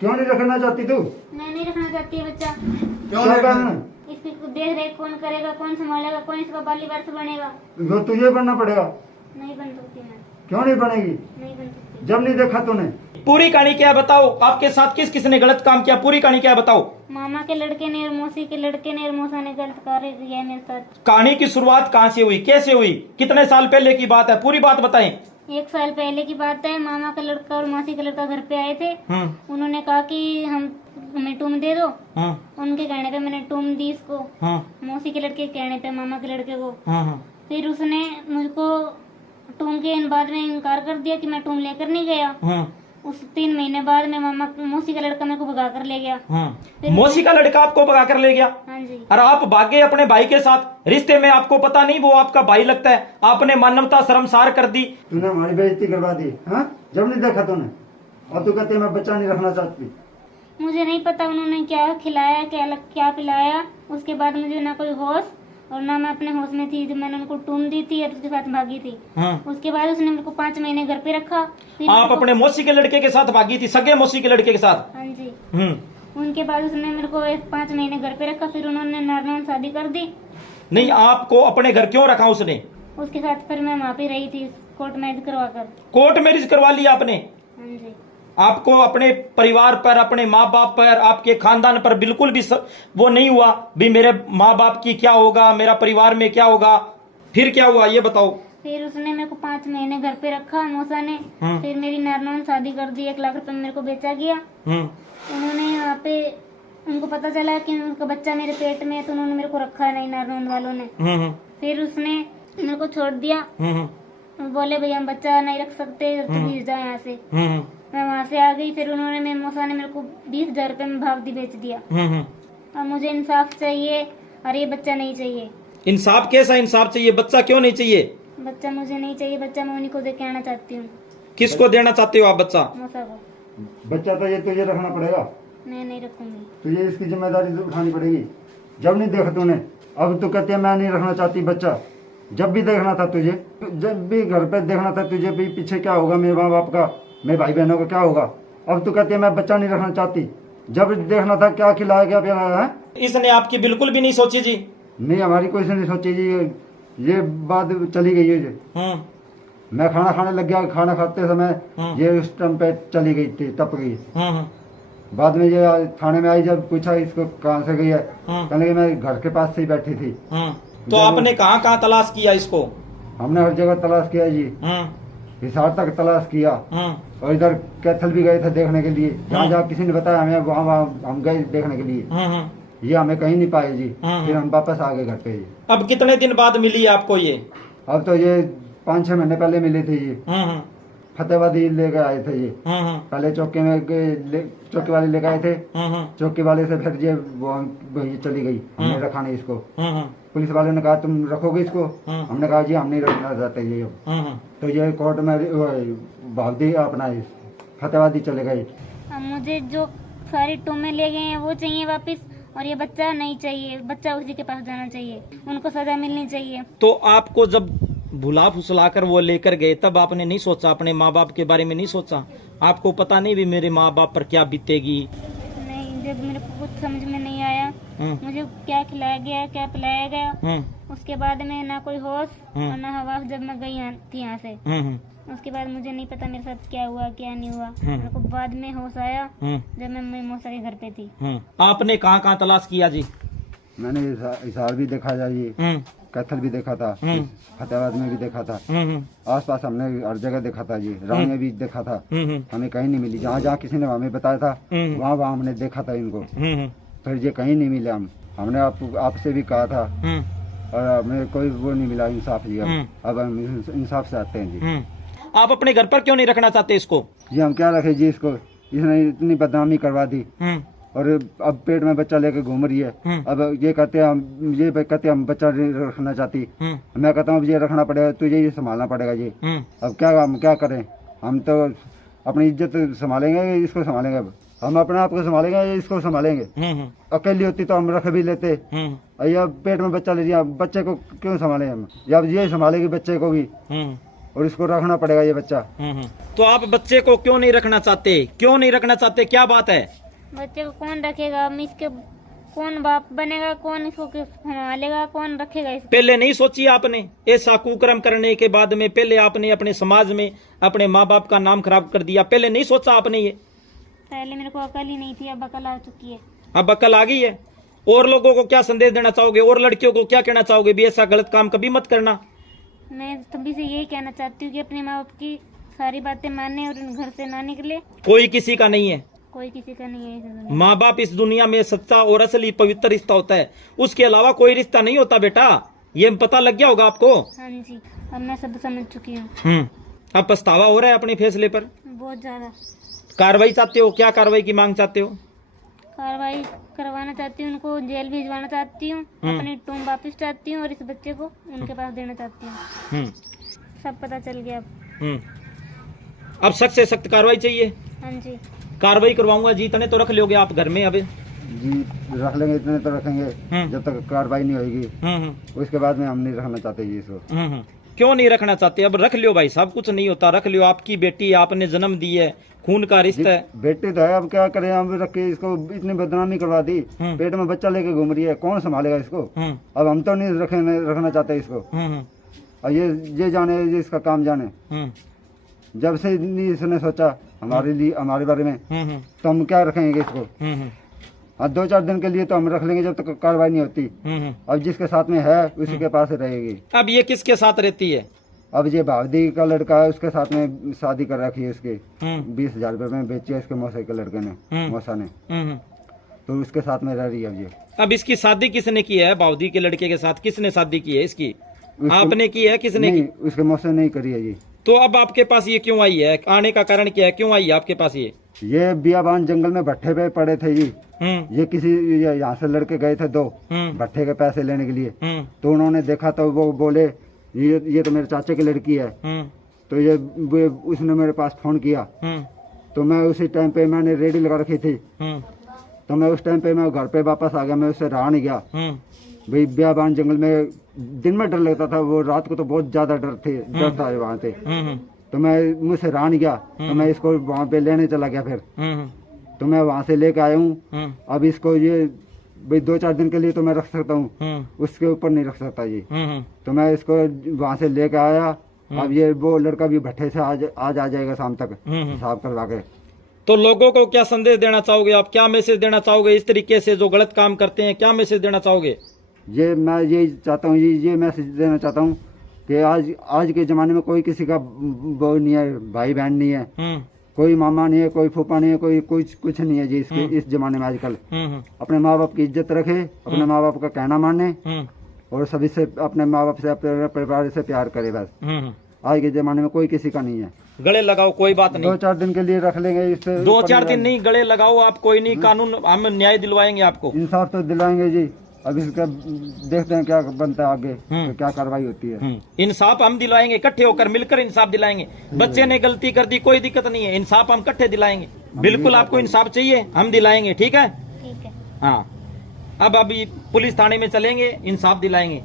क्यों नहीं रखना चाहती तू? मैं नहीं रखना चाहती बच्चा। क्यों नहीं रखना? इसकी देख रेख कौन करेगा, कौन संभालेगा, कौन इसका बाली वारस बनेगा? वो तुझे बनना पड़ेगा। नहीं बन सकती मैं। क्यों नहीं बनेगी? नहीं बन सकती। जब नहीं देखा तूने। पूरी कहानी क्या है बताओ, आपके साथ किस किसने गलत काम किया, पूरी कहानी क्या है बताओ। मामा के लड़के ने और मौसी के लड़के ने और मौसा ने गलत कार्य किया है मेरे साथ। कहानी की शुरुआत कहाँ से हुई, कैसे हुई, कितने साल पहले की बात है, पूरी बात बताएं। 1 साल पहले की बात है। मामा का लड़का और मौसी का लड़का घर पे आए थे। उन्होंने कहा कि हमें टूम दे दो। उनके कहने पे मैंने टूम दी इसको। मौसी के लड़के के कहने पे मामा के लड़के को। फिर उसने मुझको टूम के बाद में इनकार कर दिया कि मैं टूम लेकर नहीं गया। उस 3 महीने बाद में मामा मौसी का लड़का मेरे को भगा कर ले गया। मौसी का लड़का आपको भगा कर ले गया? हाँ जी। और आप भागे अपने भाई के साथ, रिश्ते में आपको पता नहीं वो आपका भाई लगता है, आपने मानवता शर्मसार कर दी। तूने हमारी बेइज्जती करवा दी। हाँ, जब नहीं देखा तूने और तू कहते मैं बच्चा नहीं रखना चाहती। मुझे नहीं पता उन्होंने क्या खिलाया, क्या पिलाया। उसके बाद मुझे ना कोई होश और ना मैं अपने होश में थी जब मैंने उनको टूम दी थी और उसके साथ भागी थी। उसके बाद उसने मेरे को 5 महीने घर पे रखा। आप अपने मौसी के लड़के के साथ भागी थी, सगे मौसी के लड़के के साथ? हाँ जी। उनके बाद उसने मेरे को 5 महीने घर पे रखा। फिर उन्होंने नॉर्मल शादी कर दी। नहीं, आपको अपने घर क्यों रखा उसने? उसके साथ फिर मैं वहाँ पे रही थी कोर्ट मैरिज करवा कर। कोर्ट मैरिज करवा लिया आपने? हाँ जी। आपको अपने परिवार पर, अपने माँ बाप पर, आपके खानदान पर बिल्कुल भी वो नहीं हुआ भी मेरे माँ बाप की क्या होगा, मेरा परिवार में क्या होगा? फिर क्या हुआ ये बताओ। फिर उसने मेरे को 5 महीने घर पे रखा मौसा ने। फिर मेरी नॉर्मल शादी कर दी। 1 लाख रुपए में मेरे को बेचा गया। उन्होंने वहाँ पे उनको पता चला कि उनका बच्चा मेरे पेट में है तो उन्होंने मेरे को रखा नहीं नॉर्मल वालों ने। फिर उसने मेरे को छोड़ दिया। बोले भाई हम बच्चा नहीं रख सकते, तू भेज जा यहाँ से। मैं वहाँ से आ गई। फिर उन्होंने मेरे मौसा ने मेरे को 20,000 रुपए में भाव दी बेच दिया। अब मुझे इंसाफ चाहिए और ये बच्चा नहीं चाहिए। इंसाफ? कैसा इंसाफ चाहिए? बच्चा क्यों नहीं चाहिए? बच्चा मुझे नहीं चाहिए। बच्चा मैं उन्हीं को दे के आना चाहती हूँ। किसको देना चाहते हो आप बच्चा? मौसा को। बच्चा तो ये तुझे रखना पड़ेगा। मैं नहीं रखूंगी। तुझे इसकी जिम्मेदारी उठानी पड़ेगी। जब नहीं देखा तूने, अब तू कहती है मैं नहीं रखना चाहती बच्चा। जब भी देखना था तुझे, जब भी घर पे देखना था तुझे भी पीछे क्या होगा मेरे माँ बाप का, मेरे भाई बहनों का क्या होगा। अब तू कहती है मैं बच्चा नहीं रखना चाहती। जब देखना था क्या खिलाया क्या पिलाया है। इसने आपकी बिल्कुल भी नहीं सोची जी? नहीं, हमारी कोई से नहीं सोची जी। ये बात चली गई है जी। मैं खाना खाने लग गया, खाना खाते समय ये उस टाइम पे चली गई थी, टप गई। बाद में ये थाने में आई, जब पूछा इसको कहाँ से गई है, कहने लगी मैं घर के पास से ही बैठी थी। तो आपने कहाँ कहाँ तलाश किया इसको? हमने हर जगह तलाश किया जी। हिसार तक तलाश किया और इधर कैथल भी गए थे देखने के लिए। जहाँ जहाँ किसी ने बताया हमें वहाँ हम गए देखने के लिए। ये हमें कहीं नहीं पाए जी। फिर हम वापस आ गए घर पे जी। अब कितने दिन बाद मिली आपको ये? अब तो ये 5-6 महीने पहले मिली थी जी। फतेहाबादी लेकर आए थे ये। पहले चौकी में चौकी वाले लेकर आए थे। चौकी वाले से फिर ये ये चली गई। हमने रखा नहीं इसको। पुलिस वाले ने कहा तुम रखोगे इसको? हमने कहा जी हम नहीं रखना चाहते ये। तो ये कोर्ट में भाग दी अपना, फतेहाबादी चले गए। अब मुझे जो सारी टूमें ले गए हैं वो चाहिए वापस और ये बच्चा नहीं चाहिए। बच्चा उसी के पास जाना चाहिए, उनको सजा मिलनी चाहिए। तो आपको जब भुला फुसला कर वो लेकर गए तब आपने नहीं सोचा, अपने माँ बाप के बारे में नहीं सोचा? आपको पता नहीं भी मेरे माँ बाप पर क्या बीतेगी? नहीं, जब मेरे को कुछ समझ में नहीं आया मुझे क्या खिलाया गया क्या पिलाया गया, उसके बाद में ना कोई होश और ना हवास। जब मैं गई थी यहाँ से, उसके बाद मुझे नहीं पता मेरे साथ क्या हुआ क्या नहीं हुआ। मेरे को बाद में होश आया जब मैं मौसा के घर पे थी। आपने कहाँ कहाँ तलाश किया जी? मैंने हिसार भी देखा था जी, कैथल भी देखा था, फतेहाबाद में भी देखा था, आसपास हमने हर जगह देखा था जी। राम में भी देखा था, हमें कहीं नहीं मिली। जहाँ जहाँ किसी ने हमें बताया था वहाँ वहाँ हमने देखा था इनको। फिर ये कहीं नहीं मिले। हमने आपसे भी कहा था और हमें कोई वो नहीं मिला इंसाफ जी। अब हम इंसाफ से आते हैं जी। आप अपने घर पर क्यों नहीं रखना चाहते इसको? जी हम क्या रखे जी इसको, इसने इतनी बदनामी करवा दी और अब पेट में बच्चा लेके घूम रही है। अब ये कहते हैं हम बच्चा नहीं रखना चाहती। मैं कहता हूँ ये रखना पड़ेगा, तुझे ये संभालना पड़ेगा जी। अब हम क्या करें? हम तो अपनी इज्जत संभालेंगे, इसको संभालेंगे। अब हम अपने आप को संभालेंगे, इसको संभालेंगे। अकेली होती तो हम रख भी लेते। या पेट में बच्चा ले लिया, बच्चे को क्यों संभालें हम? जब ये संभालेगी बच्चे को भी और इसको रखना पड़ेगा ये बच्चा। तो आप बच्चे को क्यों नहीं रखना चाहते, क्यों नहीं रखना चाहते, क्या बात है? बच्चे को कौन रखेगा, हम इसके कौन बाप बनेगा, कौन इसको संभालेगा, कौन रखेगा इसको? पहले नहीं सोची आपने? ऐसा कुकर्म करने के बाद में पहले आपने अपने समाज में अपने माँ बाप का नाम खराब कर दिया, पहले नहीं सोचा आपने ये? पहले मेरे को अकल ही नहीं थी, अब अकल आ चुकी है। अब अकल आ गई है। और लोगों को क्या संदेश देना चाहोगे, और लड़कियों को क्या कहना चाहोगे भी ऐसा गलत काम कभी मत करना? मैं सभी से यही कहना चाहती हूँ कि अपने माँ बाप की सारी बातें माने और उन घर से ना निकले। कोई किसी का नहीं है, कोई किसी का नहीं है इस दुनिया में। माँ बाप इस दुनिया में सच्चा और असली पवित्र रिश्ता होता है, उसके अलावा कोई रिश्ता नहीं होता बेटा, ये पता लग गया होगा आपको। हाँ जी, अब मैं सब समझ चुकी हूँ। अब पछतावा हो रहा है अपने फैसले पर? बहुत ज्यादा। कार्रवाई चाहते हो, क्या कार्रवाई की मांग चाहते हो? कार्रवाई करवाना चाहती हूँ, उनको जेल भिजवाना चाहती हूँ, अपनी टूम वापस चाहती हूँ और इस बच्चे को उनके पास देना चाहती हूँ। सब पता चल गया अब। अब सख्त से सख्त कार्रवाई चाहिए। हाँ जी, कार्रवाई करवाऊंगा जी, इतने तो रख लोगे आप घर में? अब जी रख लेंगे, इतने तो रखेंगे जब तक कार्रवाई नहीं होगी। उसके बाद में हम नहीं रखना चाहते जी इसको। क्यों नहीं रखना चाहते? अब रख लियो भाई साहब, कुछ नहीं होता, रख लियो। आपकी बेटी, आपने जन्म दी है, खून का रिश्ता है। बेटी तो है, अब क्या करें, हम रख के इसको इतनी बदनामी करवा दी, पेट में बच्चा लेके घूम रही है, कौन संभालेगा इसको? अब हम तो नहीं रखना चाहते इसको। और ये जाने, ये इसका काम जाने। जब से नहीं इसने सोचा हमारे लिए, हमारे बारे में, तो हम क्या रखेंगे इसको? हाँ, 2-4 दिन के लिए तो हम रख लेंगे जब तक कार्रवाई नहीं होती। अब जिसके साथ में है उसी के पास रहेगी। अब ये किसके साथ रहती है? अब ये भावदी का लड़का है, उसके साथ में शादी कर रखी है इसकी। 20,000 रुपए में बेची है इसके मौसा के लड़के ने, मौसा ने। तो उसके साथ में रह रही है अब ये। अब इसकी शादी किसने की है? भावदी के लड़के के साथ किसने शादी की है इसकी? आपने की है, किसने की? उसके मौसे नहीं करी है जी। तो अब आपके पास ये क्यों आई है? आने का कारण क्या है, क्यों आई है आपके पास ये? बियाबान जंगल में भट्ठे पे पड़े थे जी। ये किसी यहाँ से लड़के गए थे 2 भट्ठे के पैसे लेने के लिए। तो उन्होंने देखा तो वो बोले ये तो मेरे चाचे की लड़की है। तो ये उसने मेरे पास फोन किया। तो मैं उसी टाइम पे, मैंने रेडी लगा रखी थी, तो मैं उस टाइम पे मैं घर पे वापस आ गया। मैं उससे रहा नहीं गया भाई। बियाबान जंगल में दिन में डर लगता था, वो रात को तो बहुत ज्यादा डर था वहाँ पे। तो मैं मुझसे रहा नहीं गया, तो मैं इसको वहाँ पे लेने चला गया। फिर तो मैं वहाँ से लेके आया हूँ। अब इसको ये भाई 2-4 दिन के लिए तो मैं रख सकता हूँ, उसके ऊपर नहीं रख सकता जी। तो मैं इसको वहाँ से लेके आया। अब ये वो लड़का भी भट्ठे से आज आ जाएगा शाम तक साफ करवा के। तो लोगों को क्या संदेश देना चाहोगे आप, क्या मैसेज देना चाहोगे इस तरीके से जो गलत काम करते हैं, क्या मैसेज देना चाहोगे? ये मैं ये चाहता हूँ, ये मैसेज देना चाहता हूँ कि आज के जमाने में कोई किसी का वो नहीं है, भाई बहन नहीं है, कोई मामा नहीं है, कोई फूफा नहीं है, कोई कुछ नहीं है जी इस जमाने में। आजकल अपने माँ बाप की इज्जत रखे, अपने माँ बाप का कहना माने और सभी से, अपने माँ बाप से, अपने परिवार से प्यार करे बस। आज के जमाने में कोई किसी का नहीं है। गले लगाओ, कोई बात नहीं, 2-4 दिन के लिए रख लेंगे इससे। 2-4 दिन नहीं, गले लगाओ आप, कोई नहीं, कानून, हम न्याय दिलवाएंगे आपको, इंसाफ तो दिलाएंगे जी। अब इसका देखते हैं क्या बनता है आगे, तो क्या कार्रवाई होती है। इंसाफ हम दिलाएंगे, इकट्ठे होकर मिलकर इंसाफ दिलाएंगे। बच्चे ने गलती कर दी, कोई दिक्कत नहीं है, इंसाफ हम इकट्ठे दिलाएंगे। बिल्कुल आपको इंसाफ चाहिए, हम दिलाएंगे, ठीक है? ठीक है। हाँ, अब अभी पुलिस थाने में चलेंगे, इंसाफ दिलाएंगे।